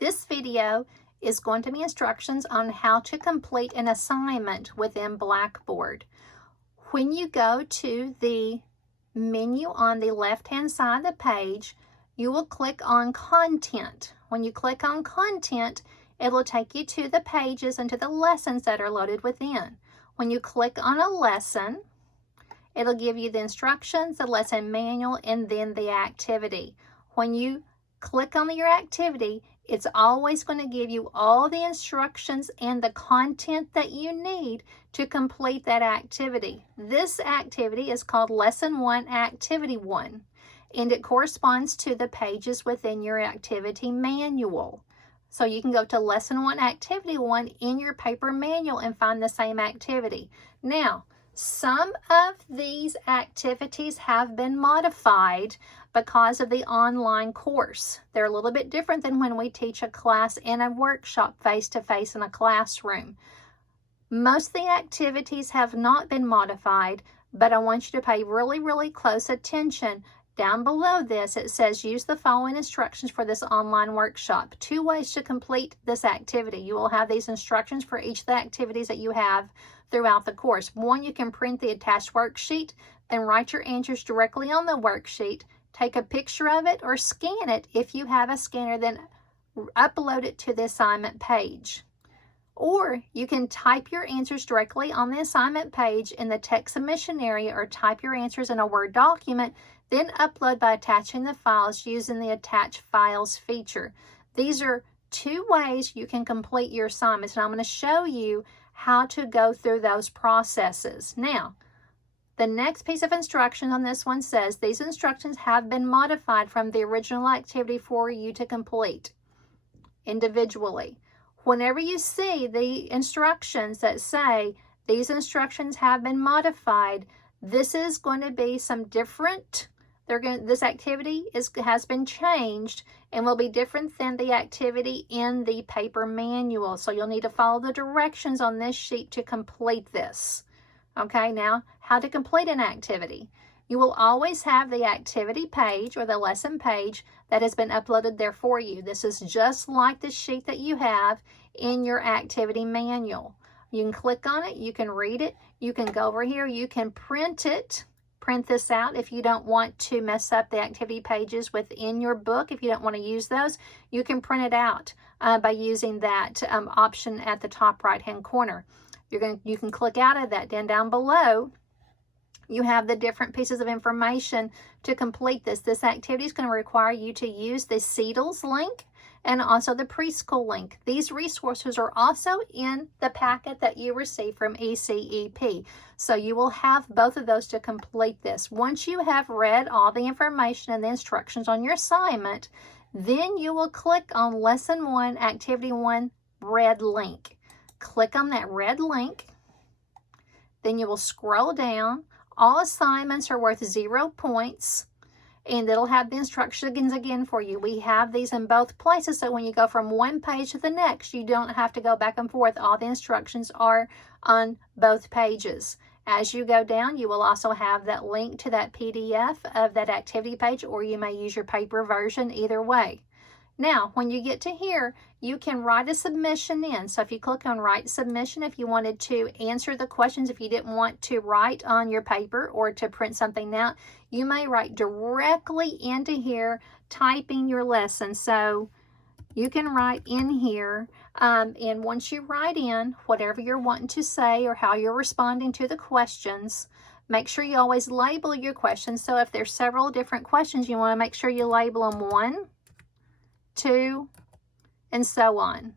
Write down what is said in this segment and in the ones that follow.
This video is going to be instructions on how to complete an assignment within Blackboard. When you go to the menu on the left-hand side of the page, you will click on Content. When you click on Content, it will take you to the pages and to the lessons that are loaded within. When you click on a lesson, it'll give you the instructions, the lesson manual, and then the activity. When you click on your activity, it's always going to give you all the instructions and the content that you need to complete that activity. This activity is called Lesson 1, Activity 1, and it corresponds to the pages within your activity manual. So you can go to Lesson 1, Activity 1 in your paper manual and find the same activity. Now, some of these activities have been modified because of the online course. They're a little bit different than when we teach a class in a workshop face-to-face in a classroom. Most of the activities have not been modified, but I want you to pay really close attention. Down below this, it says use the following instructions for this online workshop. 2 ways to complete this activity. You will have these instructions for each of the activities that you have throughout the course. 1, you can print the attached worksheet, then write your answers directly on the worksheet. Take a picture of it or scan it if you have a scanner, then upload it to the assignment page. Or you can type your answers directly on the assignment page in the text submission area, or type your answers in a Word document, then upload by attaching the files using the Attach Files feature. These are 2 ways you can complete your assignments, and I'm going to show you how to go through those processes. Now, the next piece of instruction on this one says these instructions have been modified from the original activity for you to complete individually. Whenever you see the instructions that say these instructions have been modified, this is going to be some different. This activity has been changed and will be different than the activity in the paper manual. So you'll need to follow the directions on this sheet to complete this. Okay, now how to complete an activity. You will always have the activity page or the lesson page that has been uploaded there for you. This is just like the sheet that you have in your activity manual. You can click on it, you can read it, you can go over here, you can print it, print this out if you don't want to mess up the activity pages within your book. If you don't want to use those, you can print it out by using that option at the top right hand corner. You can click out of that. Then down below, you have the different pieces of information to complete this. This activity is going to require you to use the Seedles link and also the preschool link. These resources are also in the packet that you receive from ECEP. So you will have both of those to complete this. Once you have read all the information and the instructions on your assignment, then you will click on Lesson 1, Activity 1, red link. Click on that red link. Then you will scroll down. All assignments are worth 0 points, and it'll have the instructions again for you. We have these in both places, so when you go from one page to the next, you don't have to go back and forth. All the instructions are on both pages. As you go down, you will also have that link to that PDF of that activity page, or you may use your paper version, either way. Now, when you get to here, you can write a submission in. So if you click on Write Submission, if you wanted to answer the questions, if you didn't want to write on your paper or to print something out, you may write directly into here, typing your lesson. So you can write in here, and once you write in whatever you're wanting to say or how you're responding to the questions, make sure you always label your questions. So if there's several different questions, you want to make sure you label them 1, 2, and so on.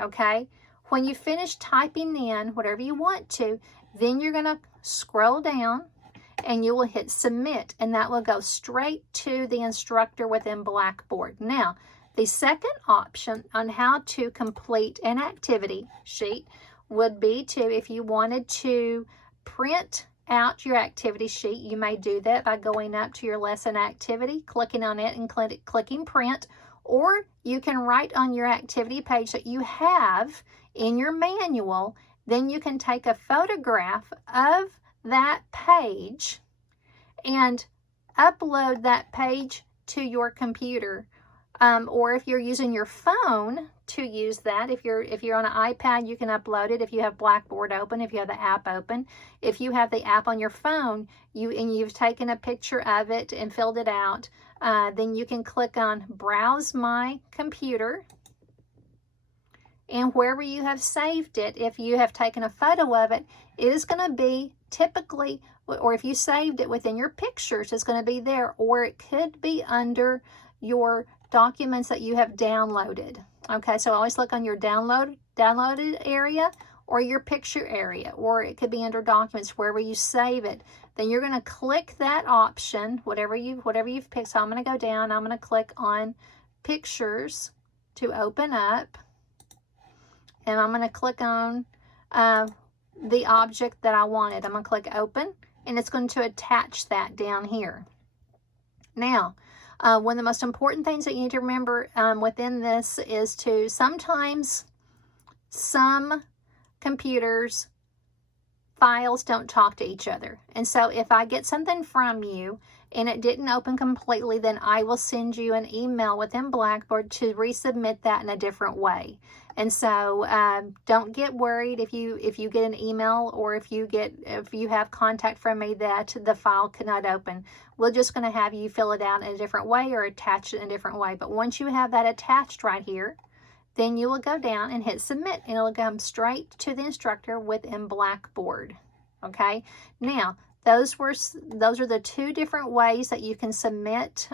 Okay, when you finish typing in whatever you want to, then you're going to scroll down and you will hit Submit, and that will go straight to the instructor within Blackboard. Now, the second option on how to complete an activity sheet would be to, if you wanted to print out your activity sheet, you may do that by going up to your lesson activity, clicking on it and clicking Print. Or you can write on your activity page that you have in your manual. Then you can take a photograph of that page and upload that page to your computer or if you're using your phone to use that, if you're on an iPad, you can upload it if you have Blackboard open, if you have the app open. If you have the app on your phone, you've taken a picture of it and filled it out, then you can click on Browse My Computer. And wherever you have saved it, if you have taken a photo of it, it is going to be typically, or if you saved it within your pictures, it's going to be there, or it could be under your documents that you have downloaded. Okay, so always look on your downloaded area or your picture area, or it could be under documents, wherever you save it. Then you're going to click that option, whatever you've picked. So I'm going to go down, I'm going to click on Pictures to open up. And I'm going to click on the object that I wanted. I'm going to click Open, and it's going to attach that down here. Now, one of the most important things that you need to remember within this is to sometimes some computers, files don't talk to each other. And so if I get something from you and it didn't open completely, then I will send you an email within Blackboard to resubmit that in a different way. And so don't get worried if you get an email, or if you have contact from me that the file cannot open. We're just going to have you fill it out in a different way or attach it in a different way. But once you have that attached right here, then you will go down and hit submit, and it'll come straight to the instructor within Blackboard. Okay, now those are the two different ways that you can submit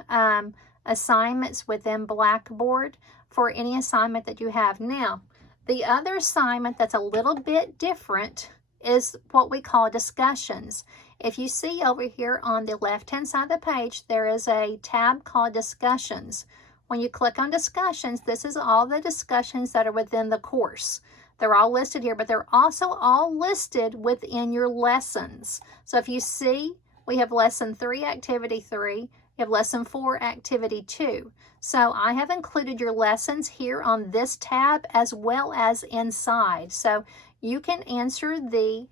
assignments within Blackboard for any assignment that you have. Now, the other assignment that's a little bit different is what we call discussions. If you see over here on the left-hand side of the page, there is a tab called Discussions. When you click on Discussions, this is all the discussions that are within the course. They're all listed here, but they're also all listed within your lessons. So if you see, we have Lesson 3, Activity 3. You have Lesson 4, Activity 2. So I have included your lessons here on this tab as well as inside. So you can answer the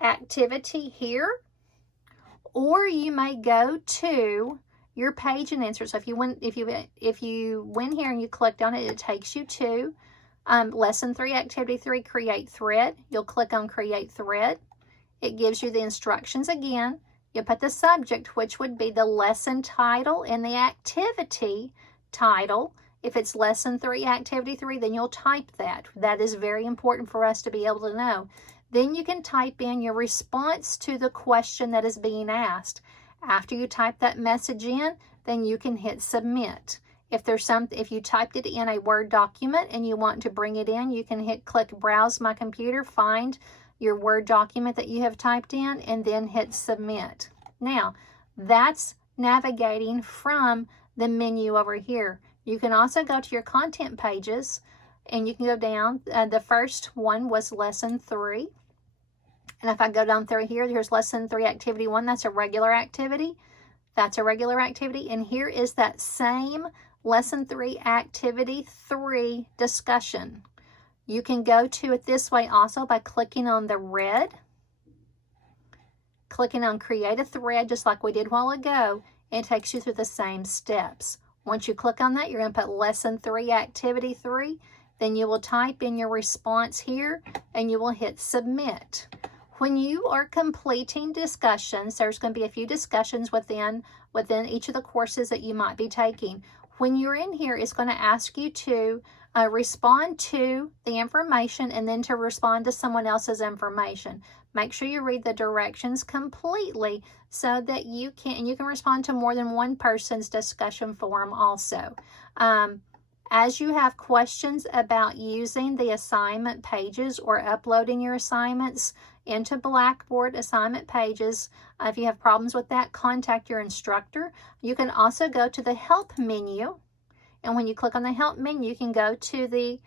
activity here, or you may go to your page and answer. So if you went here and you clicked on it, it takes you to Lesson 3, Activity 3, Create Thread. You'll click on Create Thread. It gives you the instructions again. You put the subject, which would be the lesson title, and the activity title. If it's Lesson 3, Activity 3, then you'll type that. That is very important for us to be able to know. Then you can type in your response to the question that is being asked. After you type that message in, then you can hit submit. If you typed it in a Word document and you want to bring it in, you can click Browse My Computer, find your Word document that you have typed in, and then hit submit. Now, that's navigating from the menu over here. You can also go to your content pages, and you can go down. The first one was Lesson 3. And if I go down through here, here's Lesson 3, Activity 1. That's a regular activity. That's a regular activity. And here is that same Lesson 3, Activity 3 discussion. You can go to it this way also by clicking on the red, clicking on Create a Thread, just like we did a while ago, and it takes you through the same steps. Once you click on that, you're going to put Lesson 3, Activity 3. Then you will type in your response here, and you will hit submit. When you are completing discussions, there's going to be a few discussions within each of the courses that you might be taking. When you're in here, it's going to ask you to respond to the information and then to respond to someone else's information. Make sure you read the directions completely so that you can respond to more than one person's discussion forum also. As you have questions about using the assignment pages or uploading your assignments into Blackboard assignment pages, if you have problems with that, contact your instructor. You can also go to the Help menu, and when you click on the Help menu, you can go to the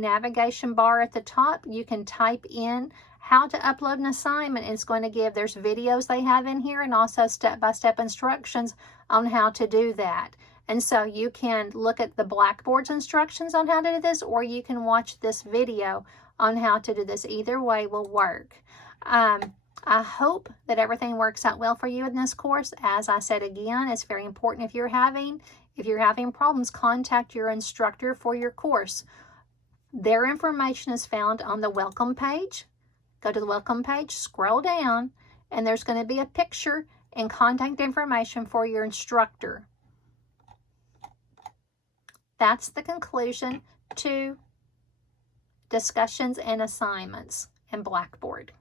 navigation bar at the top. You can type in how to upload an assignment. It's going to there's videos they have in here, and also step-by-step instructions on how to do that. And so you can look at the Blackboard's instructions on how to do this, or you can watch this video on how to do this. Either way will work. I hope that everything works out well for you in this course. As I said again, it's very important if you're having If you're having problems, contact your instructor for your course. Their information is found on the welcome page. Go to the welcome page, scroll down, and there's going to be a picture and contact information for your instructor. That's the conclusion to discussions and assignments in Blackboard.